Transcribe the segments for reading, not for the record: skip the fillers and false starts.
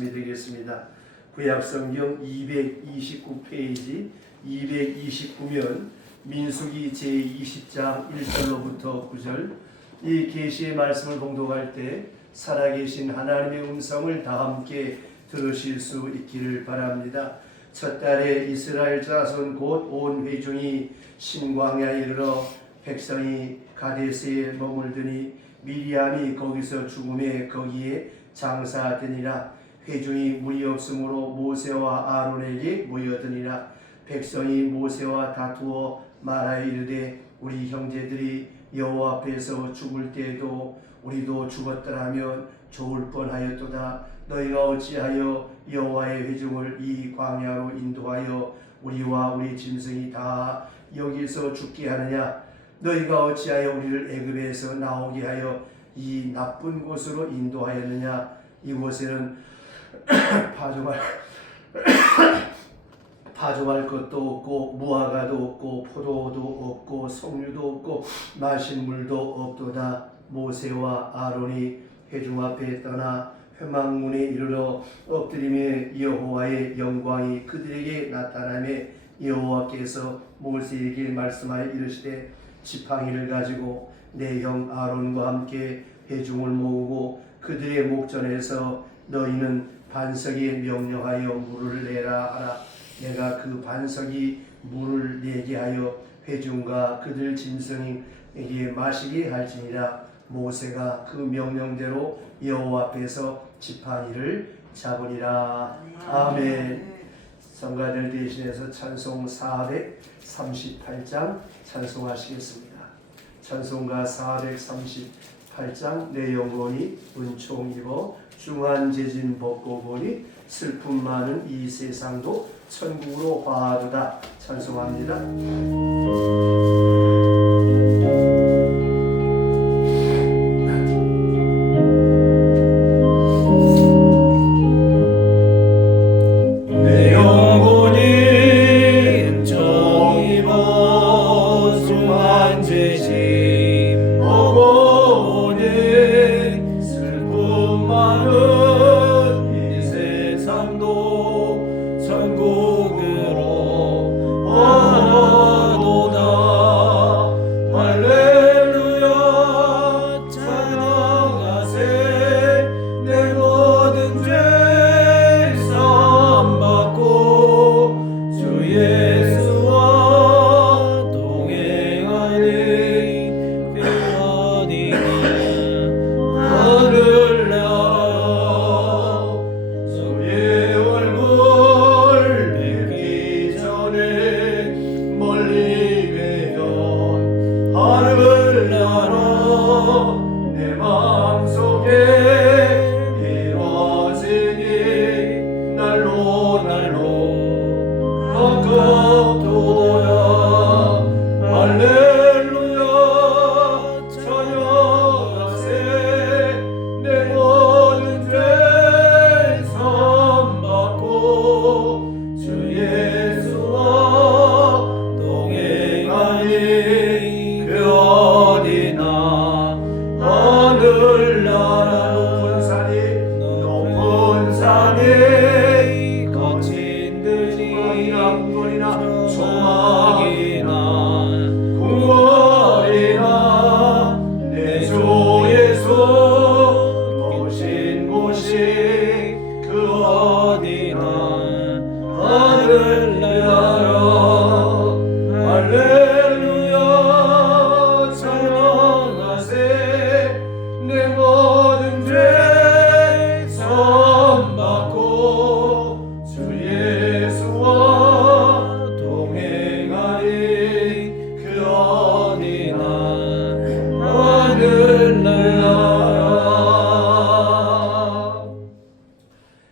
되겠습니다. 구약성경 229페이지 229면 민수기 제20장 1절로부터 9절. 이 계시의 말씀을 봉독할 때 살아계신 하나님의 음성을 다 함께 들으실 수 있기를 바랍니다. 첫 달에 이스라엘 자손 곧 온 회중이 신광야에 이르러 백성이 가데스에 머물더니 미리암이 거기서 죽음에 거기에 장사되니라. 회중이 물이 없으므로 모세와 아론에게 모여드니라. 백성이 모세와 다투어 말하여 이르되 우리 형제들이 여호와 앞에서 죽을 때에도 우리도 죽었더라면 좋을 뻔하였도다. 너희가 어찌하여 여호와의 회중을 이 광야로 인도하여 우리와 우리 짐승이 다 여기서 죽게 하느냐? 너희가 어찌하여 우리를 애굽에서 나오게 하여 이 나쁜 곳으로 인도하였느냐? 이곳에는 파종할 것도 없고 무화과도 없고 포도도 없고 석류도 없고 마실 물도 없도다. 모세와 아론이 회중 앞에 떠나 회막문에 이르러 엎드리며 여호와의 영광이 그들에게 나타나매 여호와께서 모세에게 말씀하여 이르시되 지팡이를 가지고 내 형 아론과 함께 회중을 모으고 그들의 목전에서 너희는 반석에 명령하여 물을 내라 하라. 내가 그 반석이 물을 내게 하여 회중과 그들 짐승에게 마시게 할지니라. 모세가 그 명령대로 여호와 앞에서 지팡이를 잡으니라. 아멘. 성가들 대신해서 찬송 438장 찬송하시겠습니다. 찬송가 438장 내 영혼이 은총 입어 중한 재진 벗고 보니 슬픔 많은 이 세상도 천국으로 화하도다. 찬송합니다.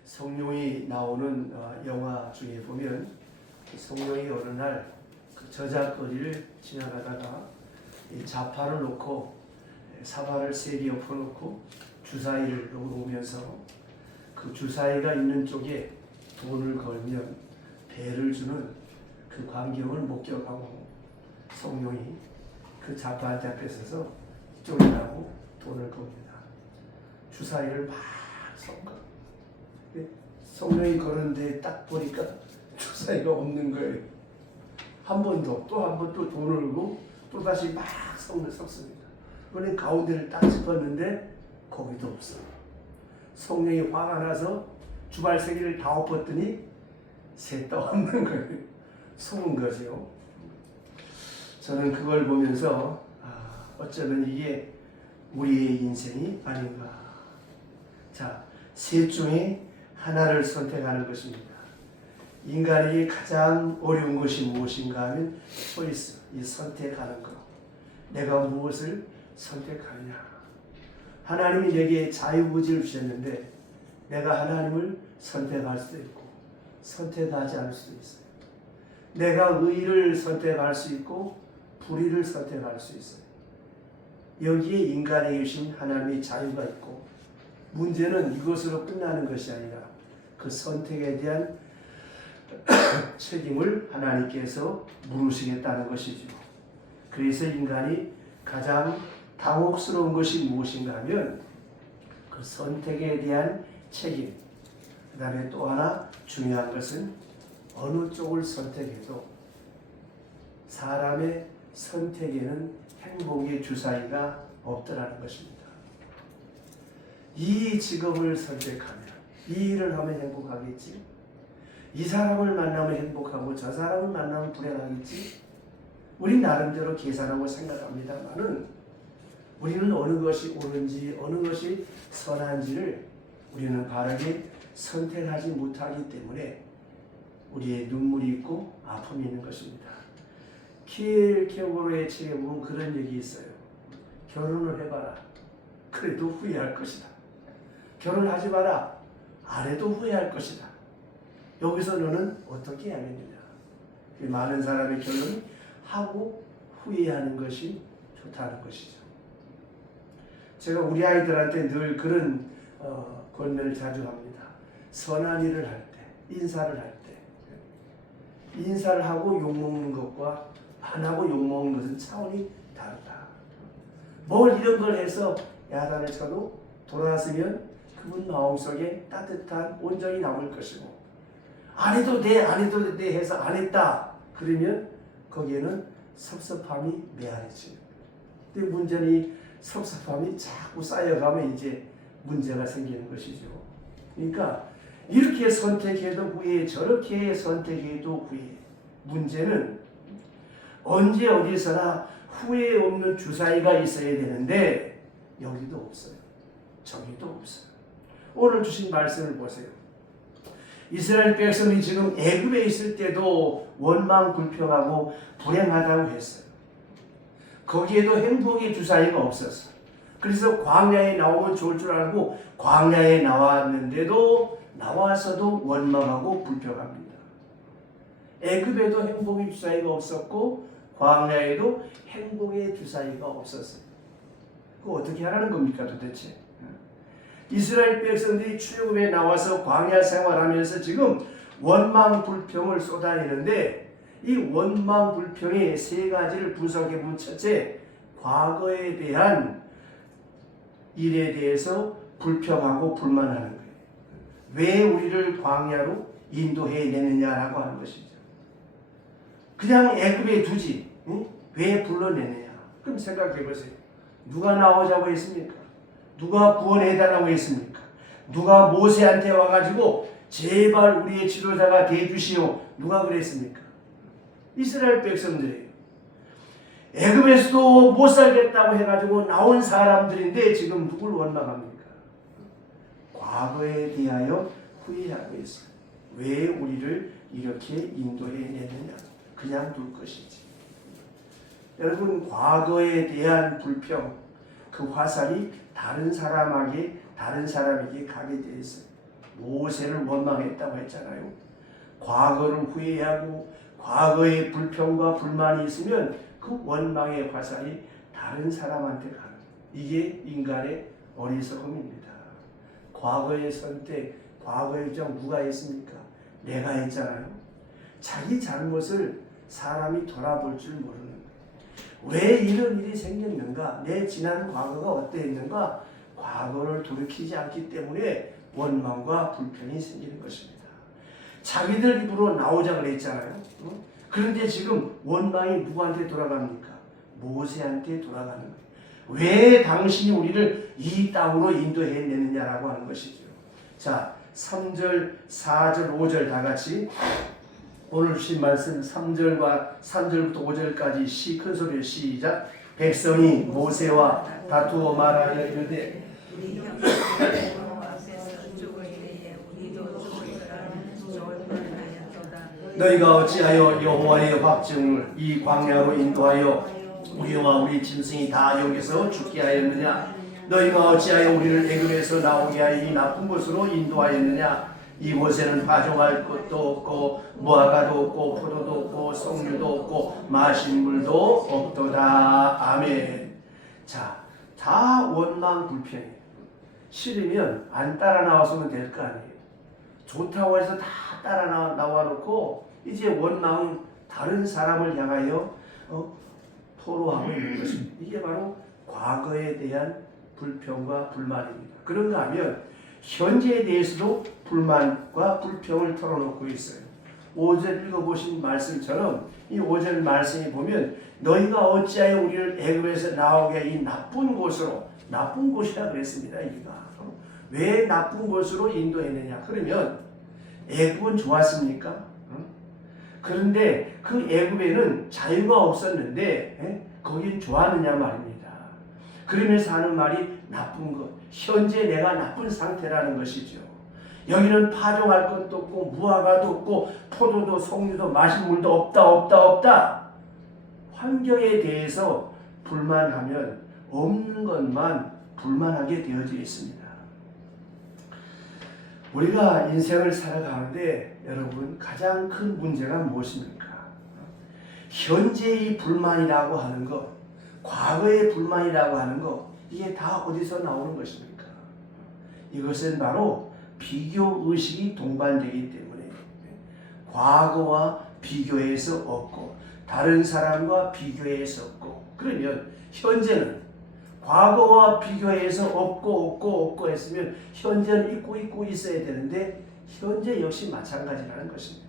성령이 나오는 영화 중에 보면 성령이 어느 날 그 저작거리를 지나가다가 자판을 놓고 사발을 세 개 엎어놓고 주사위를 놓으면서 그 주사위가 있는 쪽에 돈을 걸면 배를 주는 그 광경을 목격하고 성령이 그 자판 앞에 서서 쫄이라고 돈을 겁니다. 주사위를 막 섞어 성령이 걸었는데 딱 보니까 주사위가 없는 거예요. 한 번 더, 또 한 번 또 돈을 걸고 또 다시 막 성을 섞습니다. 그러니 가운데를 딱 짚었는데 거기도 없어. 성령이 화가 나서 주발세기를 다 엎었더니 셋 다 없는 거예요. 속은 거죠. 저는 그걸 보면서 어쩌면 이게 우리의 인생이 아닌가. 자, 셋 중에 하나를 선택하는 것입니다. 인간에게 가장 어려운 것이 무엇인가 하면 초이스, 이 선택하는 것. 내가 무엇을 선택하느냐. 하나님이 내게 자유의지를 주셨는데 내가 하나님을 선택할 수도 있고 선택하지 않을 수도 있어요. 내가 의를 선택할 수 있고 불의를 선택할 수 있어요. 여기에 인간에게 주신 하나님의 자유가 있고 문제는 이것으로 끝나는 것이 아니라 그 선택에 대한 책임을 하나님께서 물으시겠다는 것이죠. 그래서 인간이 가장 당혹스러운 것이 무엇인가 하면 그 선택에 대한 책임. 그 다음에 또 하나 중요한 것은 어느 쪽을 선택해도 사람의 선택에는 행복의 주사위가 없더라는 것입니다. 이 직업을 선택하면 이 일을 하면 행복하겠지. 이 사람을 만나면 행복하고 저 사람을 만나면 불행하겠지. 우리 나름대로 계산하고 생각합니다만은 우리는 어느 것이 옳은지 어느 것이 선한지를 우리는 바르게 선택하지 못하기 때문에 우리의 눈물이 있고 아픔이 있는 것입니다. 킬케고로의 책에 보면 그런 얘기 있어요. 결혼을 해봐라. 그래도 후회할 것이다. 결혼하지 마라. 안 해도 후회할 것이다. 여기서 너는 어떻게 하겠느냐. 많은 사람의 결론이 하고 후회하는 것이 좋다는 것이죠. 제가 우리 아이들한테 늘 그런 권면을 자주 합니다. 선한 일을 할 때, 인사를 할 때, 인사를 하고 욕먹는 것과 안 하고 욕먹는 것은 차원이 다르다. 뭘 이런 걸 해서 야단을 쳐도 돌아왔으면 그분 마음속에 따뜻한 온정이 남을 것이고 안 해도 돼, 안 해도 돼 해서 안 했다. 그러면 거기에는 섭섭함이 메아리지. 근데 문제는 섭섭함이 자꾸 쌓여가면 이제 문제가 생기는 것이죠. 그러니까 이렇게 선택해도 후회, 저렇게 선택해도 후회. 문제는 언제 어디서나 후회 없는 주사위가 있어야 되는데 여기도 없어요. 저기도 없어요. 오늘 주신 말씀을 보세요. 이스라엘 백성이 지금 애굽에 있을 때도 원망 불평하고 불행하다고 했어요. 거기에도 행복의 주사위가 없었어요. 그래서 광야에 나오면 좋을 줄 알고 광야에 나왔는데도 나와서도 원망하고 불평합니다. 애굽에도 행복의 주사위가 없었고 광야에도 행복의 주사위가 없었어요. 그거 어떻게 하라는 겁니까 도대체? 이스라엘 백성들이 출애굽에 나와서 광야 생활하면서 지금 원망 불평을 쏟아내는데 이 원망 불평의 세 가지를 분석해 보면 첫째, 과거에 대한 일에 대해서 불평하고 불만하는 거예요. 왜 우리를 광야로 인도해야 되느냐라고 하는 것이죠. 그냥 애굽에 두지 왜 불러내느냐. 그럼 생각해 보세요. 누가 나오자고 했습니까? 누가 구원해달라고 했습니까? 누가 모세한테 와가지고 제발 우리의 지도자가 되어주시오. 누가 그랬습니까? 이스라엘 백성들이에요. 애굽에서도 못 살겠다고 해가지고 나온 사람들인데 지금 누굴 원망합니까? 과거에 대하여 후회하고 있어요. 왜 우리를 이렇게 인도해내느냐. 그냥 둘 것이지. 여러분, 과거에 대한 불평, 그 화살이 다른 사람에게 가게 되어 있어요. 모세를 원망했다고 했잖아요. 과거를 후회하고 과거의 불평과 불만이 있으면 그 원망의 화살이 다른 사람한테 가는, 이게 인간의 어리석음입니다. 과거의 선택, 과거의 주장 누가 했습니까? 내가 했잖아요. 자기 잘못을 사람이 돌아볼 줄 모르는 거예요. 왜 이런 일이 생겼는가? 내 지난 과거가 어땠는가? 과거를 돌이키지 않기 때문에 원망과 불평이 생기는 것입니다. 자기들 입으로 나오자 그랬잖아요. 그런데 지금 원망이 누구한테 돌아갑니까? 모세한테 돌아가는 거예요. 왜 당신이 우리를 이 땅으로 인도해내느냐라고 하는 것이죠. 자, 3절, 4절, 5절 다 같이 오늘 주신 말씀 3절부터 5절까지 큰 소리로 시작. 백성이 모세와 다투어 말하여 이르되 너희가 어찌하여 여호와의 확증을 이 광야로 인도하여 우리와 우리 짐승이 다 여기서 죽게 하였느냐? 너희가 어찌하여 우리를 애굽에서 나오게 하여 이 나쁜 곳으로 인도하였느냐? 이곳에는 파종할 것도 없고 무화과도 없고 포도도 없고 석류도 없고 마신 물도 없도다. 아멘. 자, 다 원망 불평이에요. 싫으면 안 따라 나왔으면 될 거 아니에요. 좋다고 해서 다 따라 나와 놓고 이제 원망은 다른 사람을 향하여 토로하고 있는 것입니다. 이게 바로 과거에 대한 불평과 불만입니다. 그런가 하면 현재에 대해서도 불만과 불평을 털어놓고 있어요. 5절 읽어보신 말씀처럼 이 5절 말씀에 보면 너희가 어찌하여 우리를 애굽에서 나오게 이 나쁜 곳으로, 나쁜 곳이라 그랬습니다. 여기가 왜 나쁜 곳으로 인도했느냐? 그러면 애굽은 좋았습니까? 그런데 그 애굽에는 자유가 없었는데 거긴 좋았느냐 말입니다. 그러면서 하는 말이 나쁜 것, 현재 내가 나쁜 상태라는 것이죠. 여기는 파종할 것도 없고 무화과도 없고 포도도 석류도 마실 물도 없다. 환경에 대해서 불만하면 없는 것만 불만하게 되어져 있습니다. 우리가 인생을 살아가는데 여러분 가장 큰 문제가 무엇입니까? 현재의 불만이라고 하는 것, 과거의 불만이라고 하는 것, 이게 다 어디서 나오는 것입니까? 이것은 바로 비교 의식이 동반되기 때문에 과거와 비교해서 없고 다른 사람과 비교해서 없고, 그러면 현재는 과거와 비교해서 없고 했으면 현재는 있고 있어야 되는데 현재 역시 마찬가지라는 것입니다.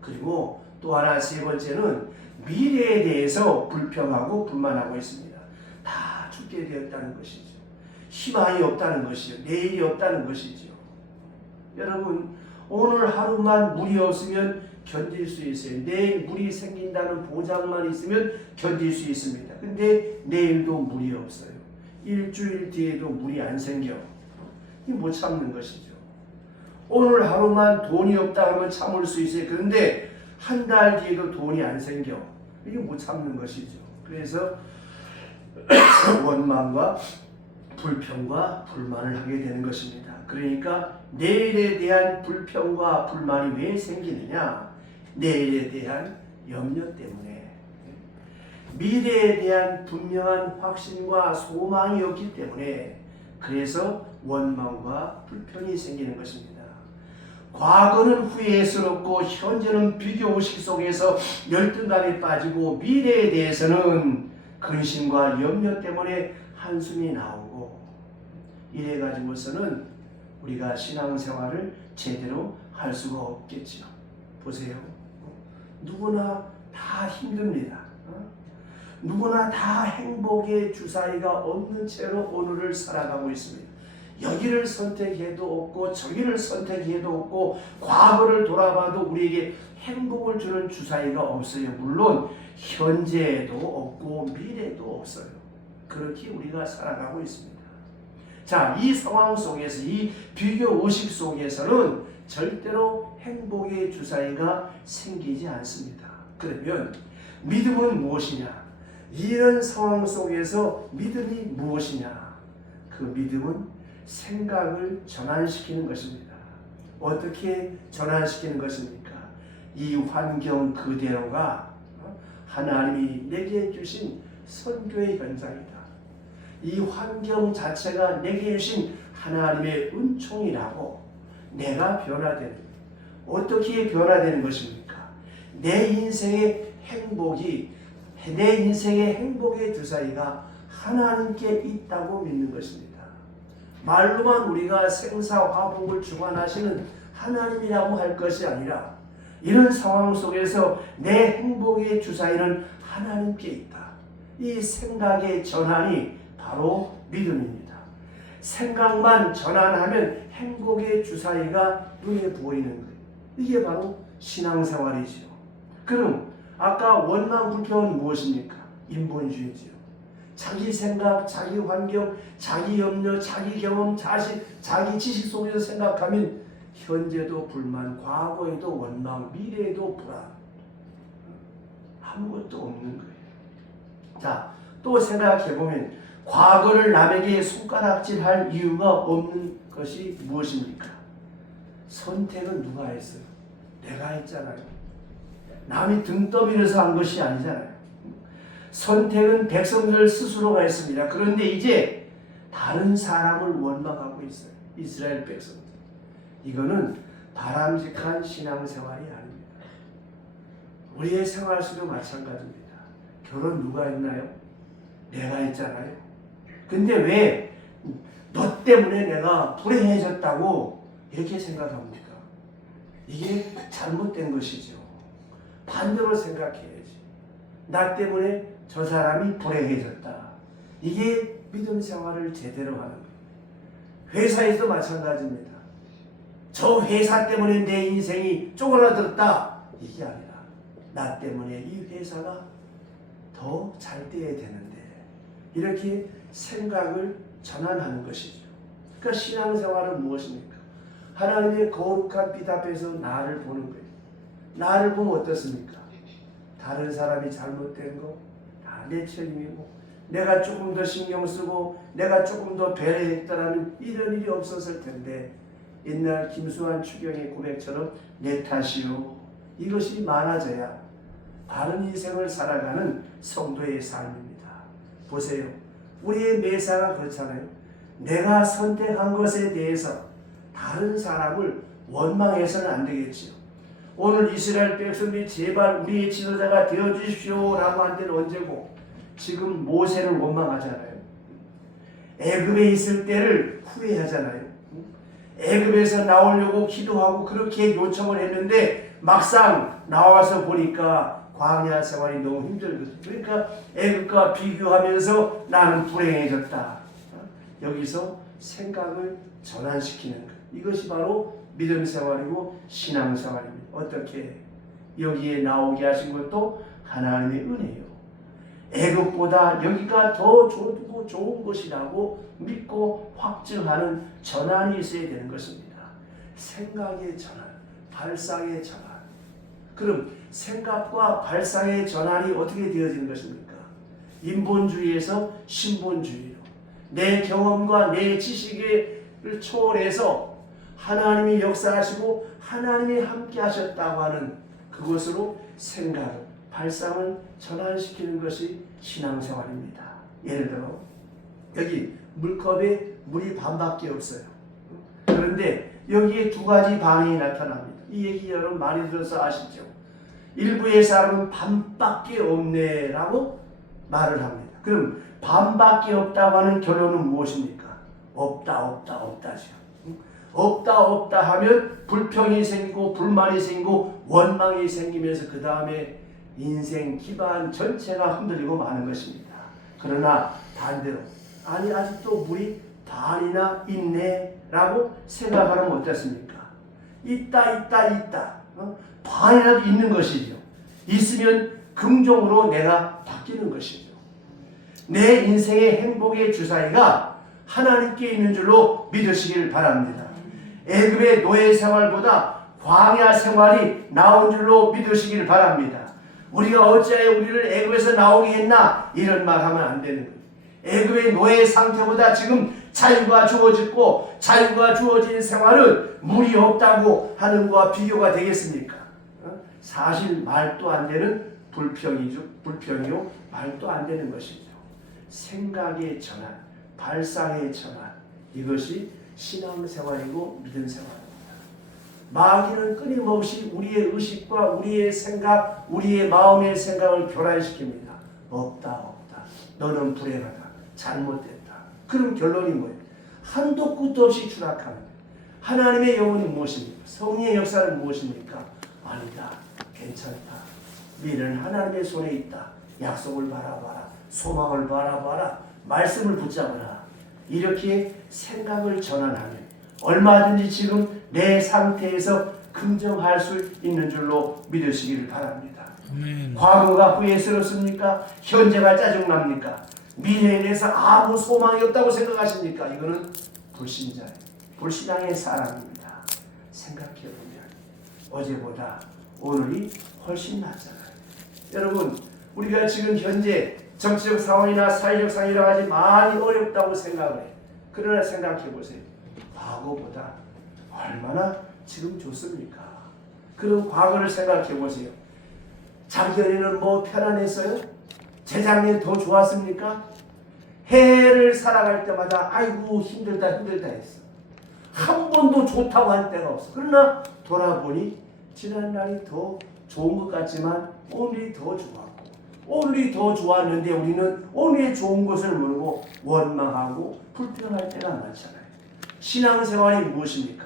그리고 또 하나 세 번째는 미래에 대해서 불평하고 불만하고 있습니다. 다 죽게 되었다는 것이죠. 희망이 없다는 것이죠. 내일이 없다는 것이죠. 여러분 오늘 하루만 물이 없으면 견딜 수 있어요. 내일 물이 생긴다는 보장만 있으면 견딜 수 있습니다. 근데 내일도 물이 없어요. 일주일 뒤에도 물이 안 생겨. 이 못 참는 것이죠. 오늘 하루만 돈이 없다 하면 참을 수 있어요. 그런데 한 달 뒤에도 돈이 안 생겨. 이게 못 참는 것이죠. 그래서 원망과 불평과 불만을 하게 되는 것입니다. 그러니까 내일에 대한 불평과 불만이 왜 생기느냐? 내일에 대한 염려 때문에, 미래에 대한 분명한 확신과 소망이 없기 때문에, 그래서 원망과 불평이 생기는 것입니다. 과거는 후회스럽고 현재는 비교의식 속에서 열등감에 빠지고 미래에 대해서는 근심과 염려 때문에 한숨이 나오고, 이래 가지고서는 우리가 신앙생활을 제대로 할 수가 없겠죠. 보세요. 누구나 다 힘듭니다. 누구나 다 행복의 주사위가 없는 채로 오늘을 살아가고 있습니다. 여기를 선택해도 없고 저기를 선택해도 없고 과거를 돌아봐도 우리에게 행복을 주는 주사위가 없어요. 물론 현재에도 없고 미래도 없어요. 그렇게 우리가 살아가고 있습니다. 자, 이 상황 속에서, 이 비교 의식 속에서는 절대로 행복의 주사위가 생기지 않습니다. 그러면 믿음은 무엇이냐? 이런 상황 속에서 믿음이 무엇이냐? 그 믿음은 생각을 전환시키는 것입니다. 어떻게 전환시키는 것입니까? 이 환경 그대로가 하나님이 내게 주신 선교의 현장이다. 이 환경 자체가 내게 주신 하나님의 은총이라고 내가 변화되는, 어떻게 변화되는 것입니까? 내 인생의 행복의 주사위가 하나님께 있다고 믿는 것입니다. 말로만 우리가 생사화복을 주관하시는 하나님이라고 할 것이 아니라 이런 상황 속에서 내 행복의 주사위는 하나님께 있다. 이 생각의 전환이 바로 믿음입니다. 생각만 전환하면 행복의 주사위가 눈에 보이는 거예요. 이게 바로 신앙생활이지요. 그럼 아까 원망 불평은 무엇입니까? 인본주의지요. 자기 생각, 자기 환경, 자기 염려, 자기 경험, 자기 지식 속에서 생각하면 현재도 불만, 과거에도 원망, 미래에도 불안, 아무것도 없는 거예요. 자, 또 생각해보면 과거를 남에게 손가락질할 이유가 없는 것이 무엇입니까? 선택은 누가 했어요? 내가 했잖아요. 남이 등 떠밀어서 한 것이 아니잖아요. 선택은 백성들 스스로가 했습니다. 그런데 이제 다른 사람을 원망하고 있어요. 이스라엘 백성들. 이거는 바람직한 신앙생활이 아닙니다. 우리의 생활 속도 마찬가지입니다. 결혼 누가 했나요? 내가 했잖아요. 근데 왜 너 때문에 내가 불행해졌다고 이렇게 생각합니까? 이게 잘못된 것이죠. 반대로 생각해야지. 나 때문에 저 사람이 불행해졌다. 이게 믿음 생활을 제대로 하는 거예요. 회사에서도 마찬가지입니다. 저 회사 때문에 내 인생이 쪼그라들었다. 이게 아니라 나 때문에 이 회사가 더 잘 돼야 되는데 이렇게 생각을 전환하는 것이죠. 그러니까 신앙생활은 무엇입니까? 하나님의 거룩한 빛 앞에서 나를 보는 거예요. 나를 보면 어떻습니까? 다른 사람이 잘못된 거 다 내 책임이고 내가 조금 더 신경 쓰고 내가 조금 더 배려했더라면 이런 일이 없었을 텐데 옛날 김수환 추경의 고백처럼 내 탓이요. 이것이 많아져야 바른 인생을 살아가는 성도의 삶입니다. 보세요. 우리의 매사가 그렇잖아요. 내가 선택한 것에 대해서 다른 사람을 원망해서는 안 되겠지요. 오늘 이스라엘 백성들이 제발 우리의 지도자가 되어주십시오 라고 한 데는 언제고 지금 모세를 원망하잖아요. 애굽에 있을 때를 후회하잖아요. 애굽에서 나오려고 기도하고 그렇게 요청을 했는데 막상 나와서 보니까 광야 생활이 너무 힘들거든요. 그러니까 애굽과 비교하면서 나는 불행해졌다. 여기서 생각을 전환시키는 것. 이것이 바로 믿음 생활이고 신앙 생활입니다. 어떻게? 여기에 나오게 하신 것도 하나님의 은혜예요. 애굽보다 여기가 더 좋고 좋은 것이라고 믿고 확증하는 전환이 있어야 되는 것입니다. 생각의 전환, 발상의 전환. 그럼 생각과 발상의 전환이 어떻게 되어지는 것입니까? 인본주의에서 신본주의로 내 경험과 내 지식을 초월해서 하나님이 역사하시고 하나님이 함께 하셨다고 하는 그것으로 생각을, 발상을 전환시키는 것이 신앙생활입니다. 예를 들어 여기 물컵에 물이 반밖에 없어요. 그런데 여기에 두 가지 반이 나타납니다. 이 얘기 여러분 많이 들어서 아시죠? 일부의 사람은 반밖에 없네 라고 말을 합니다. 그럼 반밖에 없다고 하는 결론은 무엇입니까? 없다죠. 없다 하면 불평이 생기고 불만이 생기고 원망이 생기면서 그 다음에 인생 기반 전체가 흔들리고 마는 것입니다. 그러나 반대로 아니 아직도 물이 반이나 있네 라고 생각하면 어떻습니까? 있다 반이라도 있는 것이죠. 있으면 긍정으로 내가 바뀌는 것이죠. 내 인생의 행복의 주사위가 하나님께 있는 줄로 믿으시길 바랍니다. 애굽의 노예 생활보다 광야 생활이 나온 줄로 믿으시길 바랍니다. 우리가 어찌하여 우리를 애굽에서 나오게 했나 이런 말 하면 안 되는 거예요. 애굽의 노예 상태보다 지금 자유가 주어졌고 자유가 주어진 생활은 물이 없다고 하는 것과 비교가 되겠습니까? 사실 말도 안 되는 불평이요 말도 안 되는 것이죠. 생각의 전환, 발상의 전환, 이것이 신앙생활이고 믿음생활입니다. 마귀는 끊임없이 우리의 의식과 우리의 생각, 우리의 마음의 생각을 교란시킵니다. 없다. 너는 불행하다. 잘못됐다. 그럼 결론이 뭐예요? 한도 끝도 없이 추락하는 하나님의 영혼이 무엇입니까? 성령의 역사는 무엇입니까? 아니다. 괜찮다. 미래는 하나님의 손에 있다. 약속을 바라봐라. 소망을 바라봐라. 말씀을 붙잡아라. 이렇게 생각을 전환하면 얼마든지 지금 내 상태에서 긍정할 수 있는 줄로 믿으시기를 바랍니다. 과거가 후회스럽습니까? 현재가 짜증납니까? 미래에 대해서 아무 소망이 없다고 생각하십니까? 이거는 불신자예요. 불신앙의 사람입니다. 생각해보면 어제보다 오늘이 훨씬 낫잖아요. 여러분, 우리가 지금 현재 정치적 상황이나 사회적 상황이라 하지 많이 어렵다고 생각을 해요. 그러나 생각해보세요. 과거보다 얼마나 지금 좋습니까? 그런 과거를 생각해보세요. 작년에는 뭐 편안했어요? 재작년에 더 좋았습니까? 해를 살아갈 때마다 아이고 힘들다 했어. 한 번도 좋다고 한 때가 없어. 그러나 돌아보니 지난 날이 더 좋은 것 같지만 오늘이 더 좋았고 오늘이 더 좋았는데 우리는 오늘의 좋은 것을 모르고 원망하고 불평할 때가 많잖아요. 신앙생활이 무엇입니까?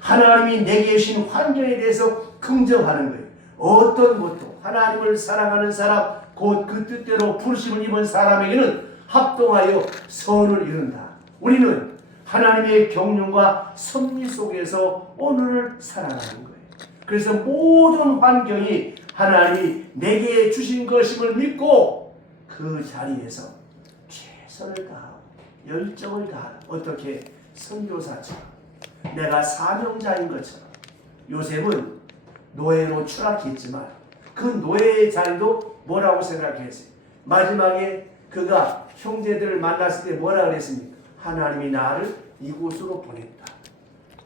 하나님이 내게 주신 환경에 대해서 긍정하는 거예요. 어떤 것도 하나님을 사랑하는 사람 곧 그 뜻대로 부르심을 입은 사람에게는 합동하여 선을 이룬다. 우리는 하나님의 경륜과 섭리 속에서 오늘을 살아가는 거예요. 그래서 모든 환경이 하나님이 내게 주신 것임을 믿고 그 자리에서 최선을 다하고 열정을 다하는 어떻게 선교사처럼 내가 사명자인 것처럼 요셉은 노예로 추락했지만 그 노예의 자리도 뭐라고 생각했어요? 마지막에 그가 형제들을 만났을 때 뭐라 그랬습니까? 하나님이 나를 이곳으로 보냈다.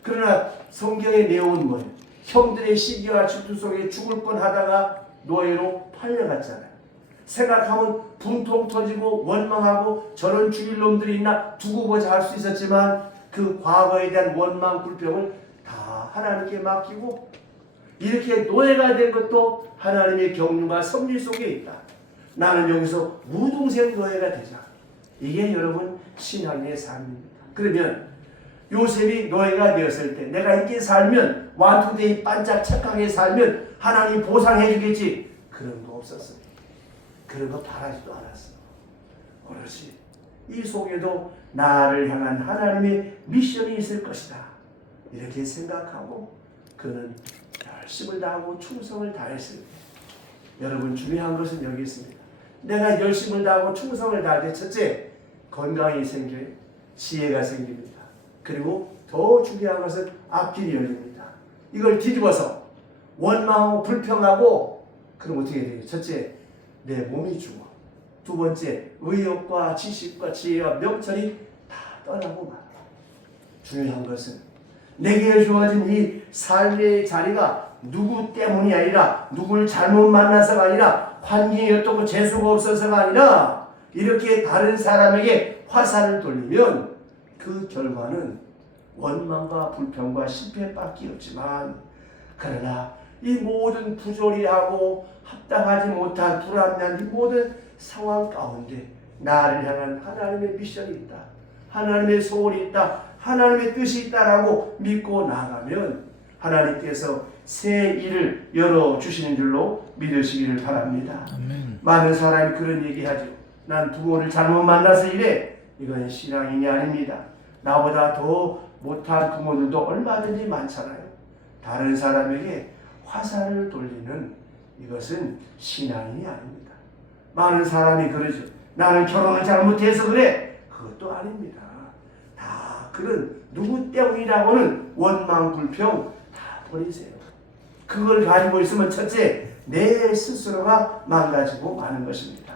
그러나 성경의 내용은 뭐예요? 형들의 시기와 질투 속에 죽을 뻔하다가 노예로 팔려갔잖아요. 생각하면 분통 터지고 원망하고 저런 죽일 놈들이 있나 두고 보자 할 수 있었지만 그 과거에 대한 원망 불평을 다 하나님께 맡기고 이렇게 노예가 된 것도 하나님의 경륜과 섭리 속에 있다. 나는 여기서 무동생 노예가 되자. 이게 여러분 신앙의 삶입니다. 그러면 요셉이 노예가 되었을 때 내가 이렇게 살면 완투데이 반짝 착하게 살면 하나님 보상해 주겠지. 그런 거 없었어요. 그런 거 바라지도 않았어. 오롯이 이 속에도 나를 향한 하나님의 미션이 있을 것이다. 이렇게 생각하고 그는 열심을 다하고 충성을 다했을 때 여러분 중요한 것은 여기 있습니다. 내가 열심을 다하고 충성을 다할 때 첫째 건강이 생겨요. 지혜가 생깁니다. 그리고 더 중요한 것은 앞길이 열립니다. 이걸 뒤집어서 원망하고 불평하고 그럼 어떻게 돼요? 첫째 내 몸이 죽어. 두 번째 의욕과 지식과 지혜와 명철이 다 떠나고 말아. 중요한 것은 내게 주어진 이 삶의 자리가 누구 때문이 아니라 누굴 잘못 만나서가 아니라 환경이 어떻고 재수가 없어서가 아니라 이렇게 다른 사람에게 화살을 돌리면 그 결과는 원망과 불평과 실패밖에 없지만 그러나 이 모든 부조리하고 합당하지 못한 불합리한 이 모든 상황 가운데 나를 향한 하나님의 미션이 있다. 하나님의 소원이 있다. 하나님의 뜻이 있다라고 믿고 나가면 하나님께서 새 일을 열어주시는 줄로 믿으시기를 바랍니다. 아멘. 많은 사람이 그런 얘기하죠. 난 부모를 잘못 만나서 이래. 이건 신앙인이 아닙니다. 나보다 더 못한 부모들도 얼마든지 많잖아요. 다른 사람에게 화살을 돌리는 이것은 신앙인이 아닙니다. 많은 사람이 그러죠. 나는 결혼을 잘못해서 그래. 그것도 아닙니다. 다 그런 누구 때문이라고는 원망 불평 다 버리세요. 그걸 가지고 있으면 첫째 내 스스로가 망가지고 마는 것입니다.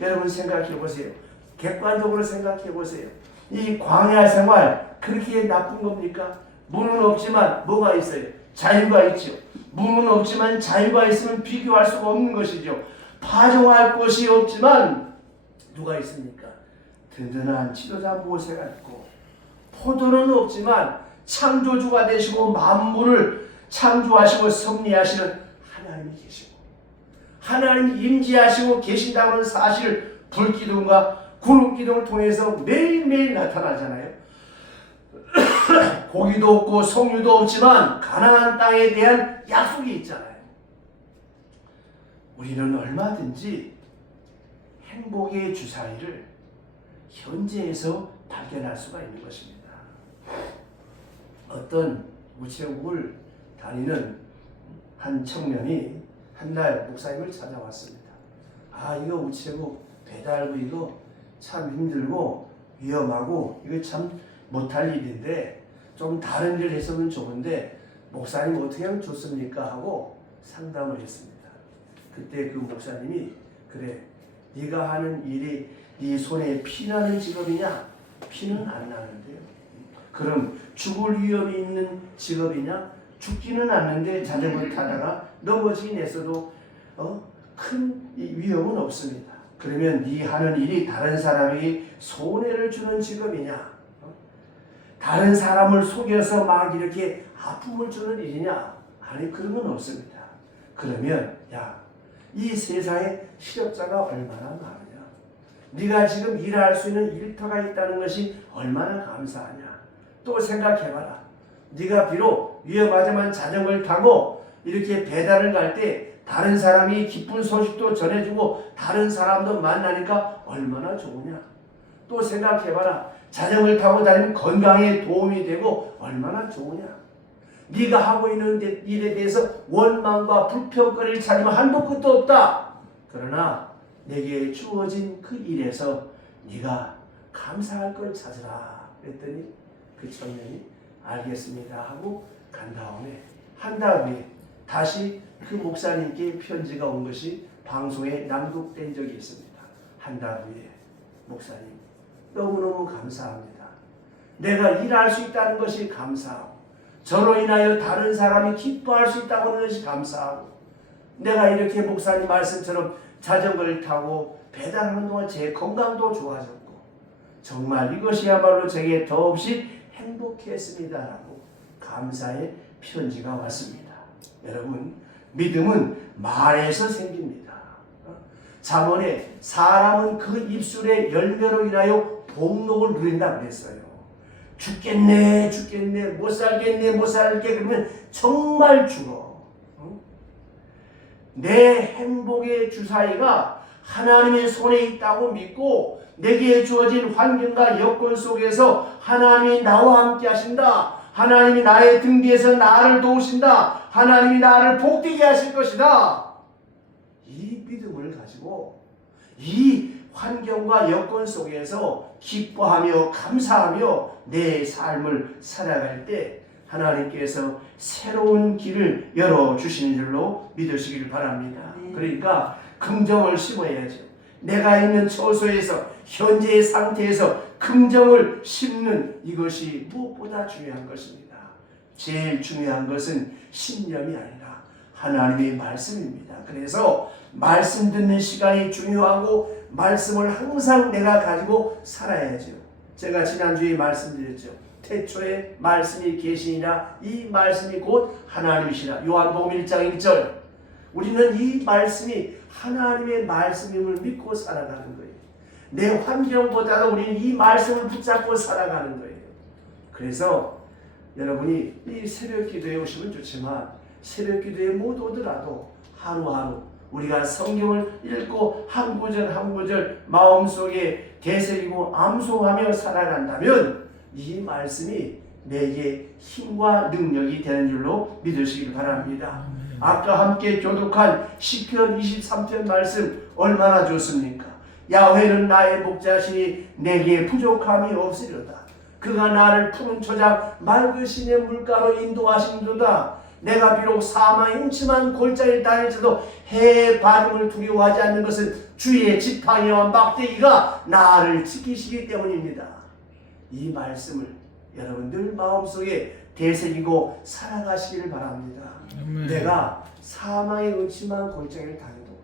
여러분 생각해 보세요. 객관적으로 생각해 보세요. 이 광야 생활 그렇게 나쁜 겁니까? 문은 없지만 뭐가 있어요? 자유가 있죠. 문은 없지만 자유가 있으면 비교할 수가 없는 것이죠. 파종할 것이 없지만 누가 있습니까? 든든한 지도자 모세가 있고 포도는 없지만 창조주가 되시고 만물을 창조하시고 섭리하시는 하나님이 계시고 하나님이 임재하시고 계신다는 하는 사실을 불기둥과 구름기둥을 통해서 매일매일 나타나잖아요. 고기도 없고 석류도 없지만 가나안 땅에 대한 약속이 있잖아요. 우리는 얼마든지 행복의 주사위를 현재에서 발견할 수가 있는 것입니다. 어떤 우체국을 다니는 한 청년이 한날 목사님을 찾아왔습니다. 이거 우체국 배달부 이거 참 힘들고 위험하고 이거 참 못할 일인데 좀 다른 일을 했으면 좋은데 목사님 어떻게 하면 좋습니까? 하고 상담을 했습니다. 그때 그 목사님이 그래 네가 하는 일이 네 손에 피나는 직업이냐? 피는 안 나는데요. 그럼 죽을 위험이 있는 직업이냐? 죽지는 않는데 자전거 타다가 넘어지긴 했어도 큰 위험은 없습니다. 그러면 네 하는 일이 다른 사람에게 손해를 주는 직업이냐? 다른 사람을 속여서 막 이렇게 아픔을 주는 일이냐? 아니 그런 건 없습니다. 그러면 이 세상에 실업자가 얼마나 많으냐? 네가 지금 일할 수 있는 일터가 있다는 것이 얼마나 감사하냐? 또 생각해봐라. 네가 비록 위험하지만 자전거를 타고 이렇게 배달을 갈 때 다른 사람이 기쁜 소식도 전해주고 다른 사람도 만나니까 얼마나 좋으냐? 또 생각해봐라. 자전거를 타고 다니면 건강에 도움이 되고 얼마나 좋으냐? 네가 하고 있는 일에 대해서 원망과 불평거리를 찾으면 한도 끝도 없다. 그러나 내게 주어진 그 일에서 네가 감사할 걸 찾으라. 그랬더니 그 청년이 알겠습니다 하고 간 다음에 한 달 후에 다시 그 목사님께 편지가 온 것이 방송에 낭독된 적이 있습니다. 한 달 후에 목사님 너무너무 감사합니다. 내가 일할 수 있다는 것이 감사하고 저로 인하여 다른 사람이 기뻐할 수 있다고 하는 것이 감사하고 내가 이렇게 목사님 말씀처럼 자전거를 타고 배달하는 동안 제 건강도 좋아졌고 정말 이것이야말로 제게 더없이 행복했습니다라고 감사의 편지가 왔습니다. 여러분 믿음은 말에서 생깁니다. 잠언에 사람은 그 입술의 열매로 인하여 복록을 누린다 그랬어요. 죽겠네 못 살겠네 그러면 정말 죽어. 내 행복의 주사위가 하나님의 손에 있다고 믿고 내게 주어진 환경과 여건 속에서 하나님이 나와 함께 하신다. 하나님이 나의 등 뒤에서 나를 도우신다. 하나님이 나를 복되게 하실 것이다. 이 믿음을 가지고 이 환경과 여건 속에서 기뻐하며 감사하며 내 삶을 살아갈 때 하나님께서 새로운 길을 열어주시는 줄로 믿으시길 바랍니다. 그러니까 긍정을 심어야죠. 내가 있는 처소에서 현재의 상태에서 긍정을 심는 이것이 무엇보다 중요한 것입니다. 제일 중요한 것은 신념이 아니라 하나님의 말씀입니다. 그래서 말씀 듣는 시간이 중요하고 말씀을 항상 내가 가지고 살아야죠. 제가 지난주에 말씀드렸죠. 태초에 말씀이 계시니라 이 말씀이 곧 하나님이시라. 요한복음 1장 1절. 우리는 이 말씀이 하나님의 말씀임을 믿고 살아가는 거예요. 내 환경보다도 우리는 이 말씀을 붙잡고 살아가는 거예요. 그래서 여러분이 이 새벽 기도에 오시면 좋지만 새벽 기도에 못 오더라도 하루하루 우리가 성경을 읽고 한 구절 한 구절 마음속에 되새기고 암송하며 살아간다면 이 말씀이 내게 힘과 능력이 되는 줄로 믿으시길 바랍니다. 아까 함께 교독한 시편 23편 말씀 얼마나 좋습니까? 야훼는 나의 목자시니 내게 부족함이 없으리로다. 그가 나를 푸른 초장 맑은 시내 물가로 인도하시는도다. 내가 비록 사망의 음침한 골짜기를 다닐지라도 해의 바람을 두려워하지 않는 것은 주의 지팡이와 막대기가 나를 지키시기 때문입니다. 이 말씀을 여러분들 마음속에 되새기고 살아가시기를 바랍니다. 내가 사망의 음침한 골짜기를 다녀도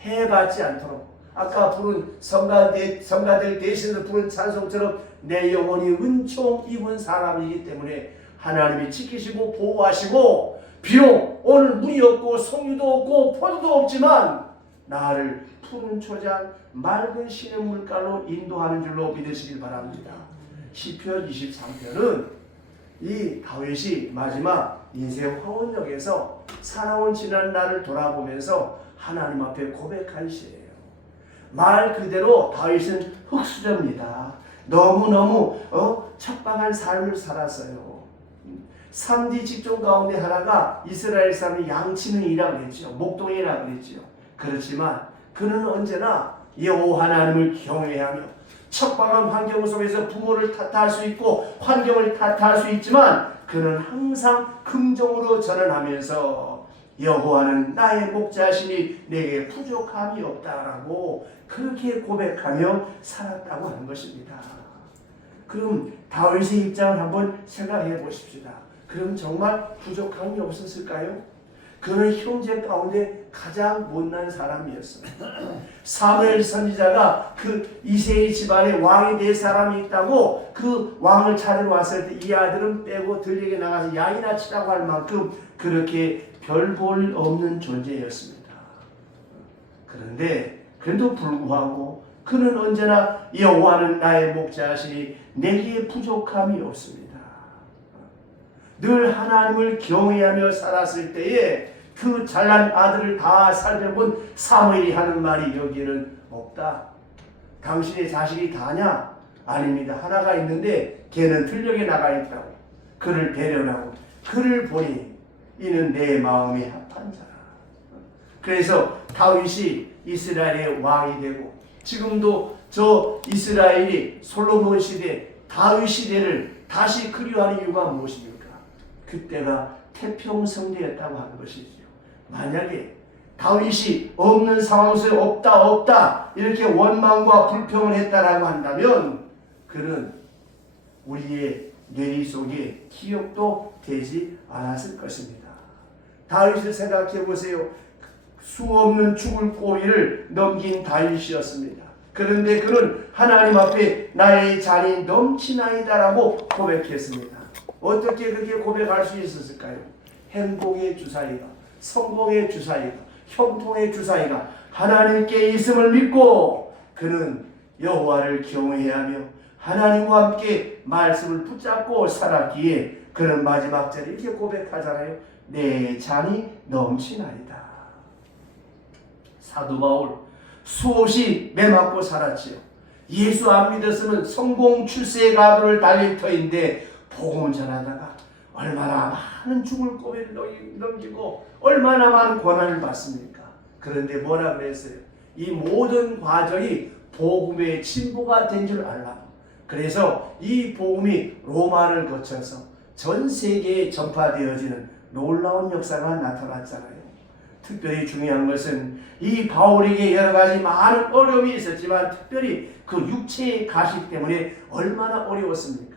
해 받지 않도록 아까 부른 성가들 대신해서 부른 찬송처럼 내 영혼이 은총 입은 사람이기 때문에 하나님이 지키시고 보호하시고 비록 오늘 물이 없고 송유도 없고 포도도 없지만 나를 푸른 초장 맑은 시냇 물가로 인도하는 줄로 믿으시길 바랍니다. 시편 23편은 이 다윗이 마지막 인생 황혼역에서 살아온 지난 날을 돌아보면서 하나님 앞에 고백한 시예요. 말 그대로 다윗은 흙수저입니다. 너무너무 척박한 삶을 살았어요. 3D 직종 가운데 하나가 이스라엘 사람이 양치는 일이라고 했죠. 목동이라고 했죠. 그렇지만 그는 언제나 여호와 하나님을 경외하며 척박한 환경 속에서 부모를 탓할 수 있고 환경을 탓할 수 있지만 그는 항상 긍정으로 전환하면서 여호와는 나의 목자시니 내게 부족함이 없다라고 그렇게 고백하며 살았다고 하는 것입니다. 그럼 다윗의 입장을 한번 생각해 보십시다. 그럼 정말 부족함이 없었을까요? 그는 형제 가운데 가장 못난 사람이었어요. 사무엘 선지자가 그 이새의 집안에 왕이 될 사람이 있다고 그 왕을 찾으러 왔을 때 이 아들은 빼고 들에게 나가서 양이나 치라고 할 만큼 그렇게 별 볼 없는 존재였습니다. 그런데 그래도 불구하고 그는 언제나 여호와는 나의 목자시니 내게 부족함이 없습니다. 늘 하나님을 경외하며 살았을 때에 그 잘난 아들을 다 살펴본 사무엘이 하는 말이 여기에는 없다. 당신의 자식이 다냐? 아닙니다. 하나가 있는데 걔는 들녘에 나가 있다고. 그를 배려하고 그를 보니 이는 내 마음에 합한 자라. 그래서 다윗이 이스라엘의 왕이 되고 지금도 저 이스라엘이 솔로몬 시대 다윗 시대를 다시 그리워하는 이유가 무엇입니까? 그때가 태평성대였다고 하는 것이죠. 만약에 다윗이 없는 상황 속에 없다 이렇게 원망과 불평을 했다라고 한다면 그는 우리의 뇌리 속에 기억도 되지 않았을 것입니다. 다윗을 생각해 보세요. 수없는 죽을 고비를 넘긴 다윗이었습니다. 그런데 그는 하나님 앞에 나의 잔이 넘치나이다라고 고백했습니다. 어떻게 그렇게 고백할 수 있었을까요? 행복의 주사위가, 성공의 주사위가, 형통의 주사위가 하나님께 있음을 믿고 그는 여호와를 경외하며 하나님과 함께 말씀을 붙잡고 살았기에 그는 마지막 절에 이렇게 고백하잖아요. 내 잔이 넘치나이다. 사도 바울 수없이 매맞고 살았지요. 예수 안 믿었으면 성공 출세의 가도를 달릴 터인데 복음을 전하다가 얼마나 많은 죽을 고비를 넘기고 얼마나 많은 고난을 받습니까? 그런데 뭐라 그랬어요? 이 모든 과정이 복음의 진보가 된 줄 알라. 그래서 이 복음이 로마를 거쳐서 전 세계에 전파되어지는 놀라운 역사가 나타났잖아요. 특별히 중요한 것은 이 바울에게 여러 가지 많은 어려움이 있었지만 특별히 그 육체의 가시 때문에 얼마나 어려웠습니까?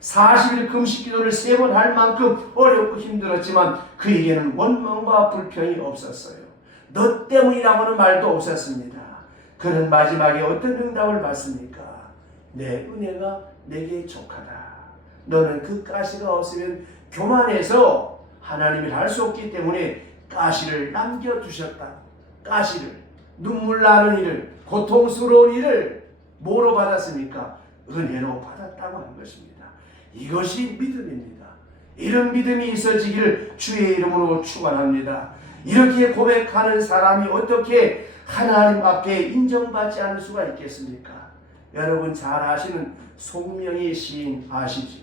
40일 금식 기도를 3번 할 만큼 어렵고 힘들었지만 그에게는 원망과 불평이 없었어요. 너 때문이라고는 말도 없었습니다. 그는 마지막에 어떤 응답을 받습니까? 내 은혜가 내게 족하다. 너는 그 가시가 없으면 교만해서 하나님을 할 수 없기 때문에 가시를 남겨두셨다. 가시를, 눈물 나는 일을, 고통스러운 일을 뭐로 받았습니까? 은혜로 받았다고 하는 것입니다. 이것이 믿음입니다. 이런 믿음이 있어지기를 주의 이름으로 축원합니다. 이렇게 고백하는 사람이 어떻게 하나님 앞에 인정받지 않을 수가 있겠습니까? 여러분 잘 아시는 송명의 시인 아시죠?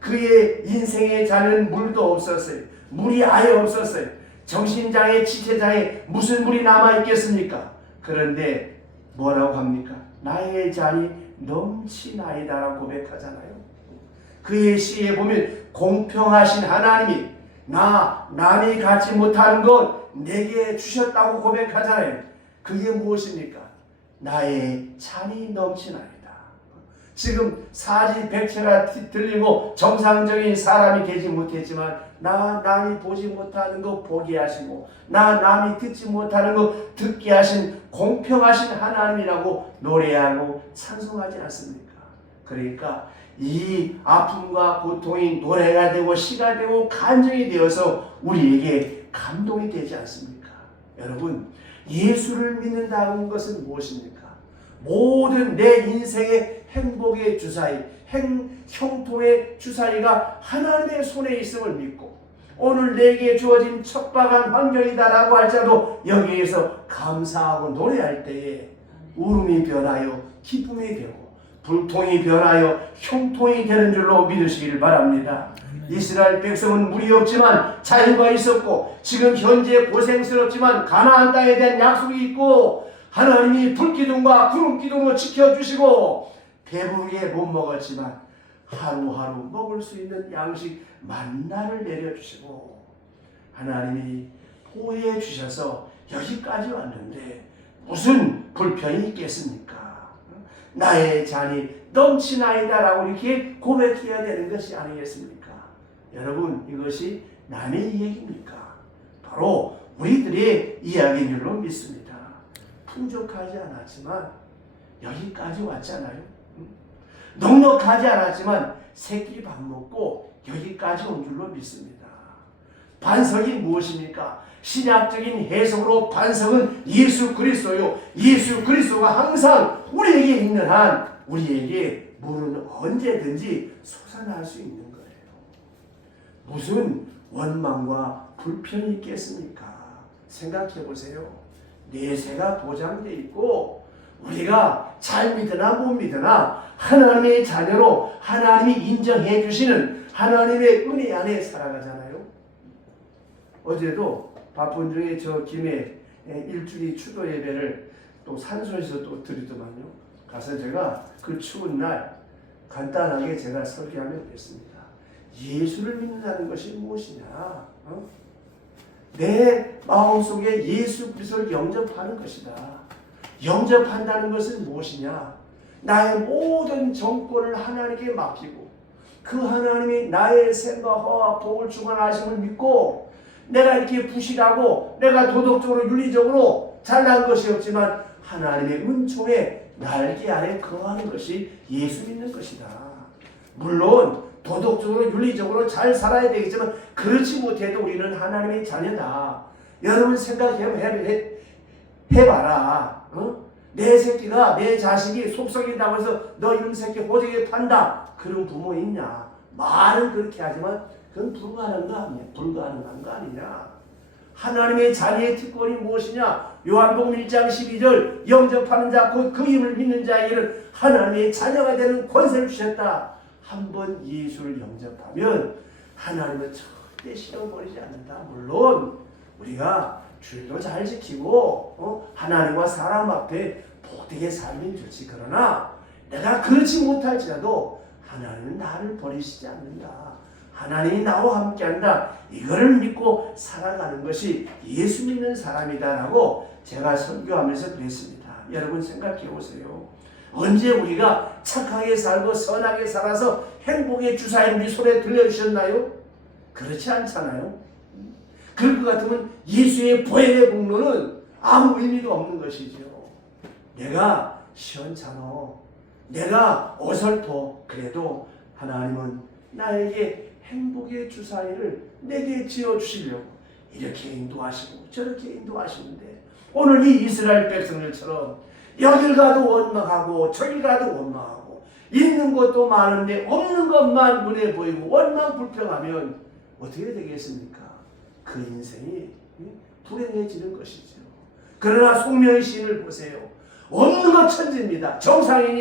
그의 인생의 잔은 물도 없었어요. 물이 아예 없었어요. 정신장애, 지체장애 무슨 물이 남아있겠습니까? 그런데 뭐라고 합니까? 나의 잔이 넘치나이다라고 고백하잖아요. 그의 시에 보면 공평하신 하나님이 남이 갖지 못하는 것 내게 주셨다고 고백하잖아요. 그게 무엇입니까? 나의 잔이 넘치나이다. 지금 사지백체가 들리고 정상적인 사람이 되지 못했지만 남이 보지 못하는 거 보게 하시고 남이 듣지 못하는 거 듣게 하신 공평하신 하나님이라고 노래하고 찬송하지 않습니까? 그러니까 이 아픔과 고통이 노래가 되고 시가 되고 간증이 되어서 우리에게 감동이 되지 않습니까? 여러분 예수를 믿는다는 것은 무엇입니까? 모든 내 인생의 행복의 주사위, 형통의 주사위가 하나님의 손에 있음을 믿고 오늘 내게 주어진 척박한 환경이다라고 할지라도 여기에서 감사하고 노래할 때에 울음이 변하여 기쁨이 되고 불통이 변하여 형통이 되는 줄로 믿으시길 바랍니다. 이스라엘 백성은 물이 없지만 자유가 있었고 지금 현재 고생스럽지만 가나안 땅에 대한 약속이 있고 하나님이 불기둥과 구름기둥으로 지켜주시고 배부르게 못 먹었지만 하루하루 먹을 수 있는 양식 만나를 내려주시고 하나님이 보호해 주셔서 여기까지 왔는데 무슨 불편이 있겠습니까? 나의 잔이 넘치나이다라고 이렇게 고백해야 되는 것이 아니겠습니까? 여러분, 이것이 남의 얘기입니까? 바로 우리들의 이야기인 줄로 믿습니다. 풍족하지 않았지만 여기까지 왔잖아요. 넉넉하지 않았지만 새끼 밥 먹고 여기까지 온 줄로 믿습니다. 반석이 무엇입니까? 신약적인 해석으로 반석은 예수 그리스도요. 예수 그리스도가 항상 우리에게 있는 한 우리에게 물은 언제든지 솟아날 수 있는 거예요. 무슨 원망과 불편이 있겠습니까? 생각해 보세요. 내세가 보장되어 있고 우리가 잘 믿으나 못 믿으나 하나님의 자녀로 하나님이 인정해 주시는 하나님의 은혜 안에 살아가잖아요. 어제도 바쁜 중에 저 김해 일주리 추도 예배를 또 산소에서 또 드리더만요. 가서 제가 그 추운 날 간단하게 제가 설교하며 그랬습니다. 예수를 믿는다는 것이 무엇이냐? 내 마음속에 예수 그리스도를 영접하는 것이다. 영접한다는 것은 무엇이냐? 나의 모든 정권을 하나님께 맡기고 그 하나님이 나의 생각과 복을 주관하심을 믿고 내가 이렇게 부실하고 내가 도덕적으로 윤리적으로 잘난 것이 없지만 하나님의 은총에 날개 아래 거하는 것이 예수 믿는 것이다. 물론 도덕적으로 윤리적으로 잘 살아야 되겠지만 그렇지 못해도 우리는 하나님의 자녀다. 여러분 생각해봐라. 내 새끼가 내 자식이 속썩인다고 해서 너 이런 새끼 호적에 판다. 그런 부모 있냐? 말은 그렇게 하지만 그건 불가능한 거 아니냐? 불가능한 거 아니냐? 하나님의 자녀의 특권이 무엇이냐? 요한복음 1장 12절 영접하는 자 곧 그 이름을 믿는 자에게는 하나님의 자녀가 되는 권세를 주셨다. 한번 예수를 영접하면 하나님은 절대 실어버리지 않는다. 물론 우리가 주일도 잘 지키고 하나님과 사람 앞에 복되게 살면 좋지. 그러나 내가 그렇지 못할지라도 하나님은 나를 버리시지 않는다. 하나님이 나와 함께한다. 이거를 믿고 살아가는 것이 예수 믿는 사람이다라고 제가 설교하면서 그랬습니다. 여러분 생각해 보세요. 언제 우리가 착하게 살고 선하게 살아서 행복의 주사위를 우리 손에 들려주셨나요? 그렇지 않잖아요. 그럴 것 같으면 예수의 보혈의 공로는 아무 의미가 없는 것이죠. 내가 시원찮어, 내가 어설퍼, 그래도 하나님은 나에게 행복의 주사위를 내게 지어주시려고 이렇게 인도하시고 저렇게 인도하시는데 오늘 이 이스라엘 백성들처럼 여길 가도 원망하고 저길 가도 원망하고 있는 것도 많은데 없는 것만 눈에 보이고 원망 불평하면 어떻게 되겠습니까? 그 인생이 불행해지는 것이죠. 그러나 송명의 시인을 보세요. 없는 것 천지입니다. 정상인이